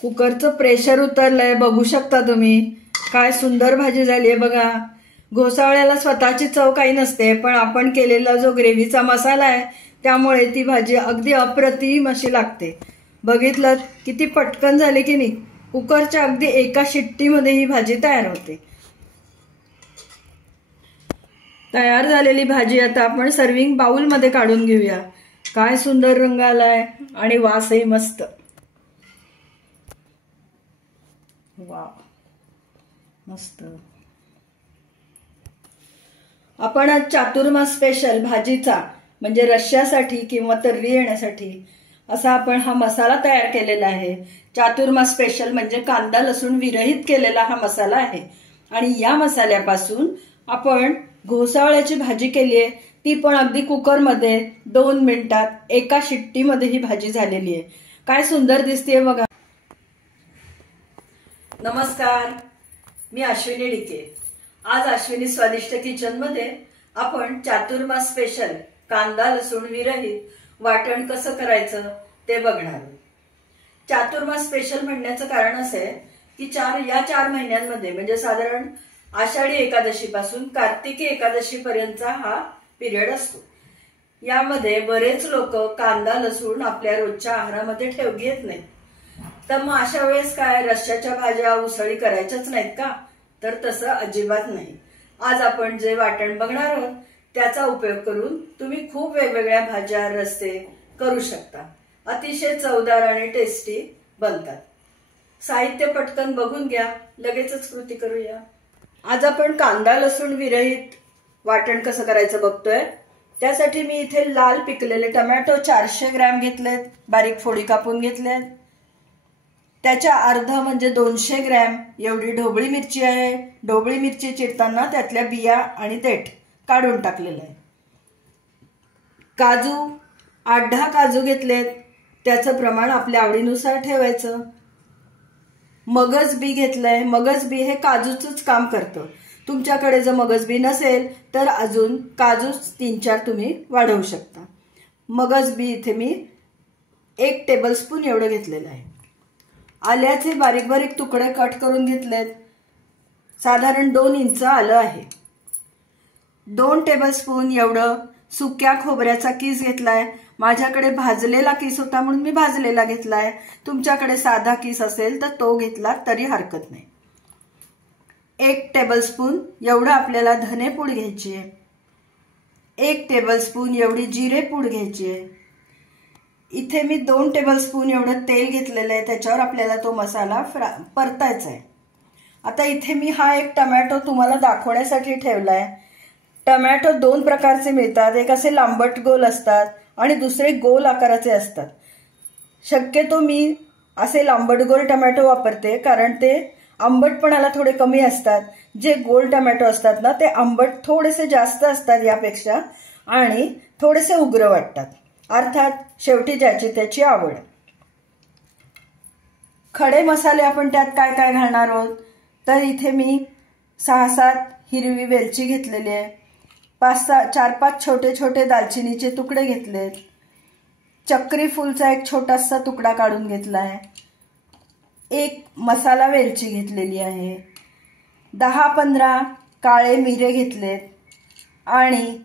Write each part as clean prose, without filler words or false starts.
कुकरचं pressure उतरलंय, बघू शकता तुम्ही. काय सुंदर भाजी झालीये बघा. घोसावळ्याला स्वतःची चव काही नसते, पण आपण केलेला जो ग्रेव्हीचा मसाला आहे त्यामुळे ती भाजी अगदी अप्रतिम अशी लागते. बघितलं किती पटकन झाले की नाही. कुकरच्या अगदी एका शिट्टीमध्ये ही भाजी तयार होते. तयार झालेली भाजी आता आपण सर्विंग बाउल मध्ये काढून घेऊया. काय सुंदर रंग आलाय आणि वासही मस्त. वाव, मस्त. आपण आज चातुर्मास स्पेशल भाजीचा म्हणजे रश्श्यासाठी किंवा तर्री येण्यासाठी असा आपण हा मसाला तयार केलेला आहे. चातुर्मास स्पेशल म्हणजे कांदा लसूण विरहित केलेला हा मसाला आहे. आणि या मसाल्यापासून आपण घोसावळ्याची भाजी केली आहे, ती पण अगदी कुकरमध्ये 2 मिनिटात एका शिट्टीमध्ये ही भाजी झालेली आहे. काय सुंदर दिसतेय बघा. नमस्कार, मी अश्विनी डिके. आज अश्विनी स्वादिष्ट किचन मध्ये आपण चातुर्मास स्पेशल कांदा लसूण विरहित वाटण कसं करायचं ते बघणार. चातुर्मास स्पेशल म्हणण्याचं कारण असं आहे की या 4 महिन्यांमध्ये म्हणजे साधारण आषाढी एकादशी पासून कार्तिकी एकादशी पर्यंतचा हा पिरियड असतो. यामध्ये बरेच लोक कांदा लसूण आपल्या रोजच्या आहारामध्ये घेत नाहीत. तर मग अशा वेळेस काय रश्श्याच्या भाज्या उसळी करायच्याच नाहीत का? तर तसं अजिबात नाही. आज आपण जे वाटण बघणार आहोत त्याचा उपयोग करून तुम्ही खूप वेगवेगळ्या भाज्या रस्से करू शकता. अतिशय चवदार आणि टेस्टी बनतात. साहित्य पटकन बघून घ्या, लगेचच कृती करूया. आज आपण कांदा लसूण विरहित वाटण कसं करायचं बघतोय. त्यासाठी मी इथे लाल पिकलेले टोमॅटो 400 ग्रॅम घेतलेत, बारीक फोडी कापून घेतल्यात. त्याच्या अर्धा म्हणजे 200 ग्रॅम एवढी ढोबळी मिरची आहे. ढोबळी मिरची चिरताना त्यातल्या बिया आणि देठ काढून टाकलेलं आहे. काजू 8-10 काजू घेतलेत, त्याचं प्रमाण आपल्या आवडीनुसार ठेवायचं. मगज बी घेतलंय. मगज बी हे काजूचंच काम करतं. तुमच्याकडे जर मगज बी नसेल तर अजून काजू 3-4 तुम्ही वाढवू शकता. मगज बी इथे मी 1 टेबलस्पून एवढं घेतलेलं आहे. आल्याचे बारीक बारीक तुकडे कट करून घेतलेत. साधारण 2 इंच आलं आहे. 2 टेबलस्पून एवढं सुक्या खोबऱ्याचा किस घेतलाय. माझ्याकडे भाजलेला किस होता म्हणून मी भाजलेला घेतलाय. तुमच्याकडे साधा किस असेल तर तो घेतला तरी हरकत नाही. 1 टेबलस्पून एवढं आपल्याला धनेपूड घ्यायची आहे. 1 टेबलस्पून एवढी जिरेपूड घ्यायची आहे. इथे मी 2 टेबलस्पून एवढं तेल घेतलेलं आहे. त्याच्यावर आपल्याला तो मसाला परतायचा आहे. आता इथे मी हा एक टोमॅटो तुम्हाला दाखवण्यासाठी ठेवलाय. टोमॅटो 2 प्रकारचे मिळतात. एक असे लांबट गोल असतात आणि दुसरे गोल आकाराचे असतात. शक्यतो मी असे लांबट गोल टोमॅटो वापरते कारण ते आंबटपणाला थोडे कमी असतात. जे गोल टोमॅटो असतात ना ते आंबट थोडेसे जास्त असतात यापेक्षा आणि थोडेसे उग्र वाटतात. अर्थात शेवटी ज्याची त्याची आवड. खडे मसाले आपण त्यात काय काय घालणार आहोत तर इथे मी 6-7 हिरवी वेलची घेतलेली आहे. 4-5 छोटे छोटे दालचिनीचे तुकडे घेतलेत. चक्री फूलचा एक छोटासा तुकडा काढून घेतलाय. 1 मसाला वेलची घेतलेली आहे. 10-15 काळे मिरे घेतलेत आणि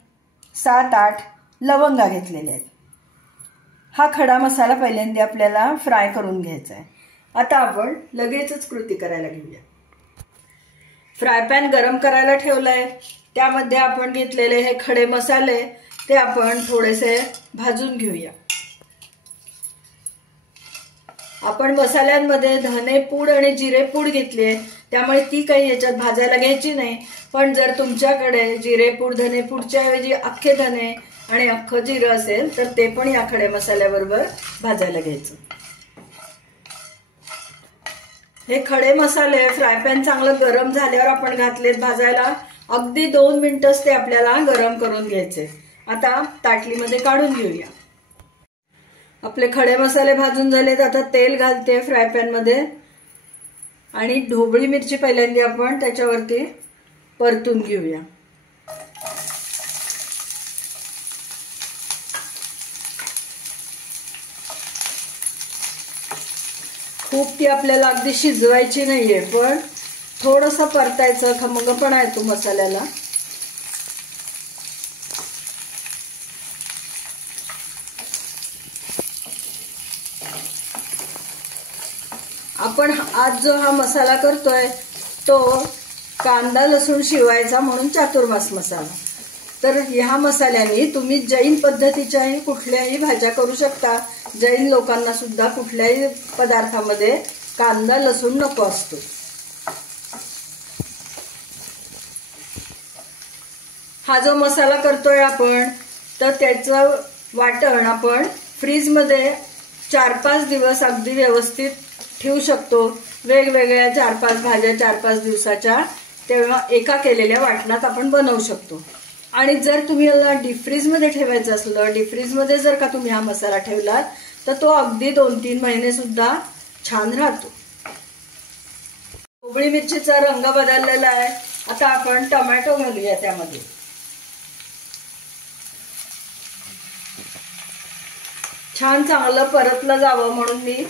7-8 लवंगा घेतलेल्या आहेत. हा खडा मसाला पहिल्यांदा आपल्याला फ्राय करून घ्यायचा आहे. आता आपण लगेचच कृती करायला घेऊया. फ्राय पॅन गरम करायला ठेवलाय. त्यामध्ये आपण घेतलेले हे खडे मसाले ते आपण थोडेसे भाजून घेऊया. आपण मसाल्यांमध्ये धने पूड आणि जिरे पूड घेतली आहे त्यामुळे ती काही याच्यात भाजायला घ्यायची नाही. पण जर तुमच्याकडे जिरे पूड धने पूडच्या ऐवजी अख्खे धने आणि अख्खं जिरं असेल तर ते पण या खडे मसाल्याबरोबर भाजायला घ्यायचं. हे खडे मसाले फ्राय पॅन चांगलं गरम झाल्यावर आपण घातलेत भाजायला. अगदी 2 मिनिटच ते आपल्याला गरम करून घ्यायचे. आता ताटलीमध्ये काढून घेऊया. आपले खडे मसाले भाजून झालेत. आता तेल घालते फ्राय पॅन मध्ये आणि ढोबळी मिरची पहिल्यांदा आपण त्याच्यावरती परतून घेऊया. खूप ती आपल्याला अगदी शिजवायची नाहीये, पण थोडंसं परतायचं, खमंगपणा येतो मसाल्याला. आपण आज जो हा मसाला करतोय तो कांदा लसूण शिवायचा म्हणून चातुर्मास मसाला. तर ह्या मसाल्याने तुम्ही जैन पद्धतीच्याही कुठल्याही भाज्या करू शकता. जैन लोकांना सुद्धा कुठल्याही पदार्थामध्ये कांदा लसूण नको असतो. हा जो मसाला करतोय आपण, तर त्याचं वाटण आपण फ्रीजमध्ये 4-5 दिवस अगदी व्यवस्थित ठेवू शकतो. वेगवेगळ्या 4-5 भाज्या 4-5 दिवसाच्या तेव्हा एका केलेल्या वाटणात आपण बनवू शकतो. आणि जर तुम्ही याला डीप फ्रीजमध्ये ठेवायचं असलं, डीप फ्रीजमध्ये जर का तुम्ही हा मसाला ठेवलात तर तो अगदी 2-3 महिने सुद्धा छान राहतो. ढोबळी मिरचीचा रंग बदललेला आहे. आता आपण टोमॅटो घालूया त्यामध्ये. छान चांगलं परतलं जावं म्हणून मी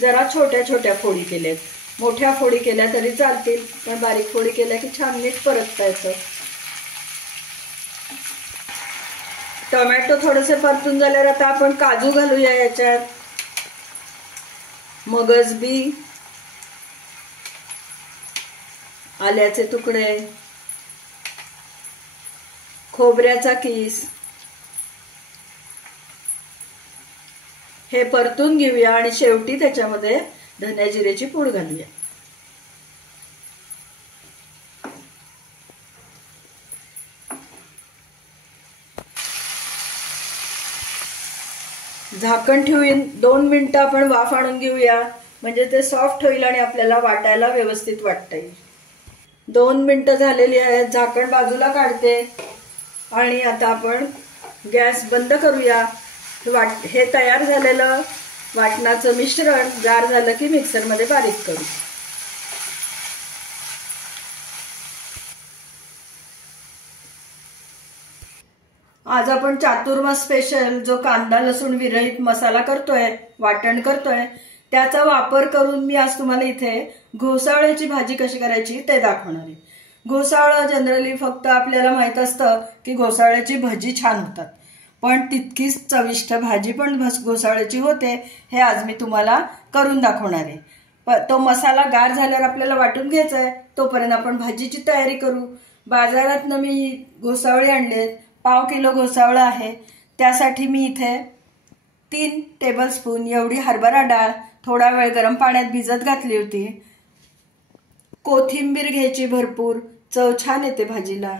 जरा छोट्या छोट्या फोडी केल्यात. मोठ्या फोडी केल्या तरी चालतील, पण बारीक फोडी केल्या की छान नीट परतता येतं. टोमॅटो थोडेसे परतून झाल्यावर आता आपण काजू घालूया याच्यात. मगजबी, आल्याचे तुकडे, खोबऱ्याचा किस हे परतून घेऊया आणि शेवटी त्याच्यामध्ये धन्या जिरेची पूड घालूया. झाकण ठेवून 2 मिनिटं आपण वाफ आणून घेऊया, म्हणजे ते सॉफ्ट होईल आणि आपल्याला वाटायला व्यवस्थित वाटता येईल. 2 मिनिटं झालेली आहेत. झाकण बाजूला काढते आणि आता आपण गॅस बंद करूया. हे तयार झालेलं वाटणाचं मिश्रण गार झालं की मिक्सरमध्ये बारीक करू. आज आपण चातुर्मास स्पेशल जो कांदा लसूण विरहित मसाला करतोय, वाटण करतोय, त्याचा वापर करून मी आज तुम्हाला इथे घोसावळ्याची भाजी कशी करायची ते दाखवणार आहे. घोसावळा जनरली फक्त आपल्याला माहित असतं की घोसावळ्याची भजी छान होतात, पण तितकीच चविष्ट भाजी पण घोसावळ्याची होते. हे आज मी तुम्हाला करून दाखवणार आहे. तो मसाला गार झाल्यावर आपल्याला वाटून घ्यायचा आहे. तोपर्यंत आपण भाजीची तयारी करू. बाजारातनं मी घोसावळे आणलेत. 1/2 किलो घोसावळा आहे. त्यासाठी मी इथे 3 टेबलस्पून एवढी हरभरा डाळ थोडा वेळ गरम पाण्यात भिजत घातली होती. कोथिंबीर घ्यायची भरपूर, चव छान येते भाजीला.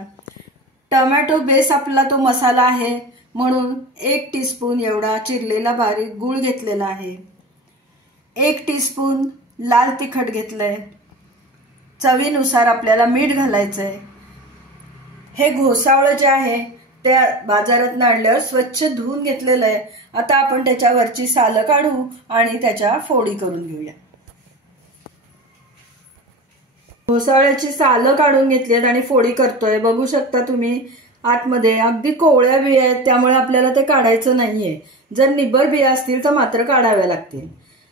टोमॅटो बेस आपला तो मसाला आहे म्हणून 1 टीस्पून एवढा चिरलेला बारीक गूळ घेतलेला आहे. 1 टीस्पून लाल तिखट घेतलंय. चवीनुसार आपल्याला मीठ घालायचंय. हे घोसावळं जे आहे ते बाजारात आणल्यावर स्वच्छ धुवून घेतलेलं आहे. आता आपण त्याच्यावरची सालं काढू आणि त्याच्या फोडी करून घेऊया. घोसावळ्याची सालं काढून घेतलीत आणि फोडी करतोय. बघू शकता तुम्ही आतमध्ये अगदी कोवळ्या बिया आहेत, त्यामुळे आपल्याला ते काढायचं नाहीये. जर निब्बर बिया असतील तर मात्र काढाव्या लागतील.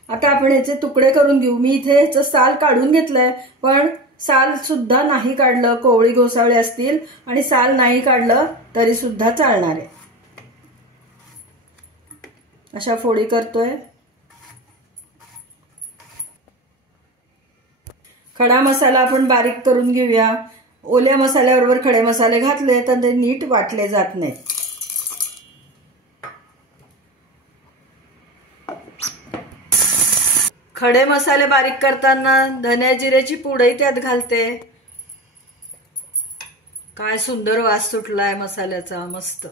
आता आपण याचे तुकडे करून घेऊ. मी इथे याचं साल काढून घेतलंय, पण साल सुद्धा नाही काढलं, कोवळी घोसावळे असतील आणि साल नाही काढलं तरी सुद्धा चालणार आहे. अशा फोडी करतोय. खडा मसाला आपण बारीक करून घेऊया. ओल्या मसाल्याबरोबर खडे मसाले घातले तर ते नीट वाटले जात नाहीत. खडे मसाले बारीक करताना धन्या जिऱ्याची पूडही त्यात घालते. काय सुंदर वास सुटलाय मसाल्याचा, मस्त.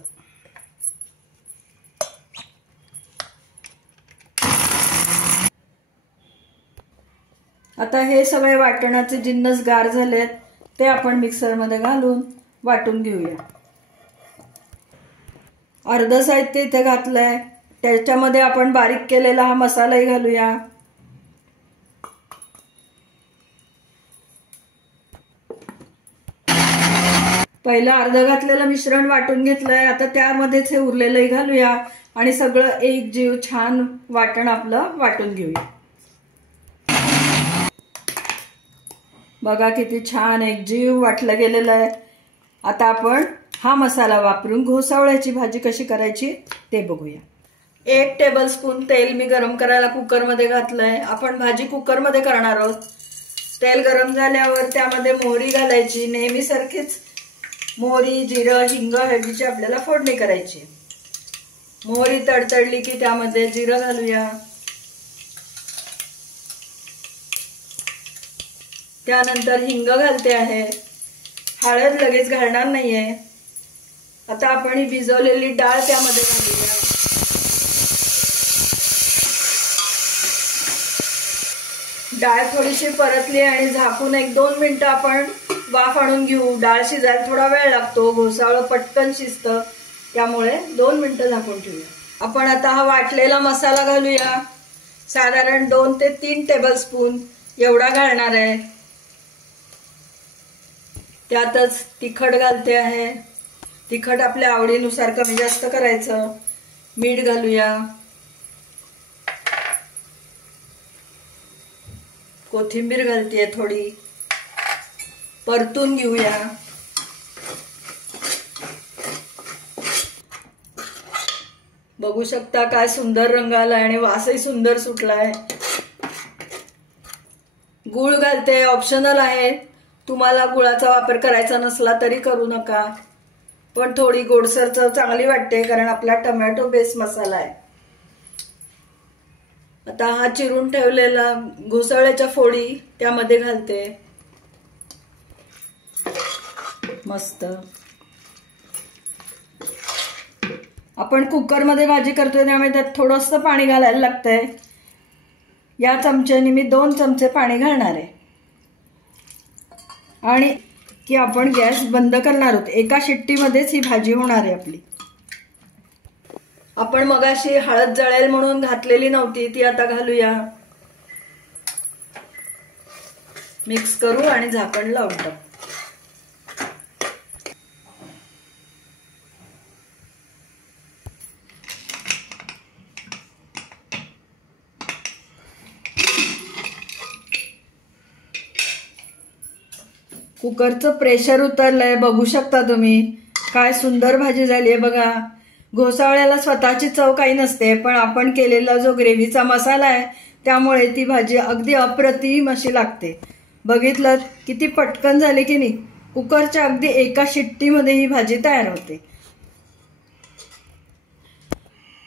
आता हे सगळे वाटणाचे जिन्नस गार झालेत, ते आपण मिक्सरमध्ये घालून वाटून घेऊया. अर्ध साहित्य इथे घातलंय. त्याच्यामध्ये आपण बारीक केलेला हा मसालाही घालूया. पहिलं अर्ध घातलेलं मिश्रण वाटून घेतलंय. आता त्यामध्येच हे उरलेलंही घालूया आणि सगळं एक जीव छान वाटण आपलं वाटून घेऊया. बघा किती छान एक जीव वाटलं गेलेलं आहे. आता आपण हा मसाला वापरून घोसावळ्याची भाजी कशी करायची ते बघूया. 1 टेबलस्पून तेल मी गरम करायला कुकरमध्ये घातलंय. आपण भाजी कुकरमध्ये करणार आहोत. तेल गरम झाल्यावर त्यामध्ये मोहरी घालायची. नेहमीसारखीच मोहरी, जिरं, हिंग, हळदीची आपल्याला फोडणी करायची. मोहरी तडतडली की त्यामध्ये जिरं घालूया. त्यानंतर हिंग घालते आहे. हळद लगेच घालणार नाहीये. आता आपण ही भिजवलेली डाळ त्यामध्ये घालूया. डाळ थोडीशी परतली आणि झाकून 1-2 मिनिटं आपण वाफ आणून घेऊ. डाळ शिजायला थोडा वेळ लागतो. घोसावळं पटकन शिजतं, त्यामुळे 2 मिनिटं झाकून ठेवूया. आपण आता हा वाटलेला मसाला घालूया. साधारण 2 ते 3 टेबलस्पून एवढा घालणार आहे. त्यातच तिखट घालते आहे. तिखट आपल्या आवडीनुसार कमी जास्त करायचं. मीठ घालूया. कोथिंबीर घालतेय थोडी. परतून घेऊया. बघू शकता काय सुंदर रंग आलाय आणि वासही सुंदर सुटलाय. गूळ घालते, ऑप्शनल आहे. तुम्हाला गुळाचा वापर करायचा नसला तरी करू नका, पण थोडी गोडसर चव चांगली वाटते कारण आपला टोमॅटो बेस मसाला आहे. आता हा चिरून ठेवलेला घोसावळ्याच्या फोडी त्यामध्ये घालते. मस्त. आपण कुकरमध्ये भाजी करतोय त्यामुळे त्यात थोडंसं पाणी घालायला लागतंय. या चमच्याने मी 2 चमचे पाणी घालणार आहे आणि की आपण गॅस बंद करणार आहोत. एका शिट्टीमध्येच ही भाजी होणार आहे आपली. आपण मगाशी हळद जळेल म्हणून घातलेली नव्हती, ती आता घालूया. मिक्स करू आणि झाकण लावून टाकू. कुकरचं प्रेशर उतरलंय. बघू शकता तुम्ही काय सुंदर भाजी झाली आहे बघा. घोसावळ्याला स्वतःची चव काही नसते, पण आपण केलेला जो ग्रेव्हीचा मसाला आहे त्यामुळे ती भाजी अगदी अप्रतिम अशी लागते. बघितलं किती पटकन झाली की नाही. कुकरच्या अगदी एका शिट्टीमध्ये ही भाजी तयार होते.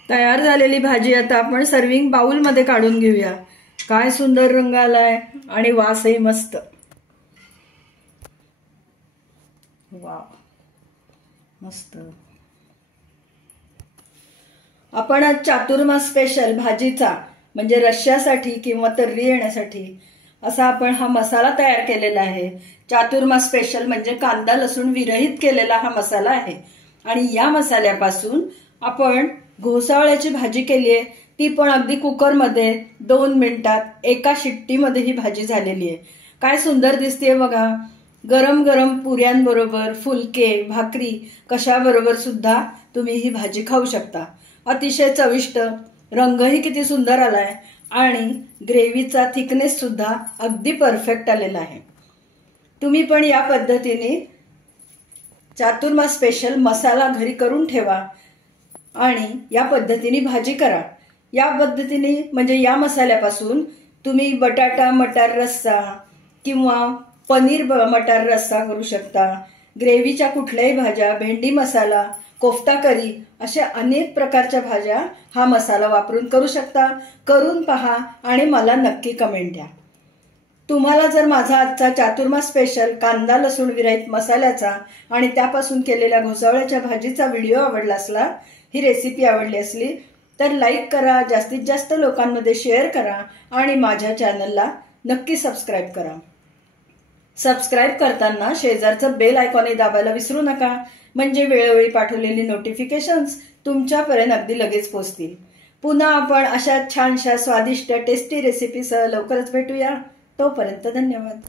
तयार झालेली भाजी आता आपण सर्विंग बाउलमध्ये काढून घेऊया. काय सुंदर रंग आलाय आणि वासही मस्त. वाव, मस्त. आपण आज चातुर्मास स्पेशल भाजीचा म्हणजे रश्श्यासाठी किंवा तर्री येण्यासाठी असा आपण हा मसाला तयार केलेला आहे. चातुर्मास स्पेशल म्हणजे कांदा लसूण विरहित केलेला हा मसाला आहे. आणि या मसाल्यापासून आपण घोसावळ्याची भाजी केली आहे, ती पण अगदी कुकरमध्ये 2 मिनिटात एका शिट्टीमध्ये ही भाजी झालेली आहे. काय सुंदर दिसतेय बघा. गरम गरम पुऱ्यांबरोबर, फुलके, भाकरी कशाबरोबर सुद्धा तुम्ही ही भाजी खाऊ शकता. अतिशय चविष्ट. रंगही किती सुंदर आलाय आणि ग्रेव्हीचा थिकनेस सुद्धा अगदी परफेक्ट आलेला आहे. तुम्ही पण या पद्धतीने चातुर्मास स्पेशल मसाला घरी करून ठेवा आणि या पद्धतीने भाजी करा. या पद्धतीने म्हणजे या मसाल्यापासून तुम्ही बटाटा मटार रस्सा किंवा पनीर मटार रस्सा करू शकता. ग्रेव्हीच्या कुठल्याही भाज्या, भेंडी मसाला, कोफ्ता करी अशा अनेक प्रकारच्या भाज्या हा मसाला वापरून करू शकता. करून पहा आणि मला नक्की कमेंट द्या. तुम्हाला जर माझा आजचा चातुर्मास स्पेशल कांदा लसूण विरहित मसाल्याचा आणि त्यापासून केलेल्या घोसावळ्याच्या भाजीचा व्हिडिओ आवडला असला, ही रेसिपी आवडली असली तर लाईक करा, जास्तीत जास्त लोकांमध्ये शेअर करा आणि माझ्या चॅनलला नक्की सबस्क्राईब करा. सबस्क्राईब करताना शेजारचं बेल आयकॉन दाबायला विसरू नका, म्हणजे वेळोवेळी पाठवलेली नोटिफिकेशन्स तुमच्यापर्यंत अगदी लगेच पोहोचतील. पुन्हा आपण अशा छानशा स्वादिष्ट टेस्टी रेसिपीसह लवकरच भेटूया. तोपर्यंत धन्यवाद.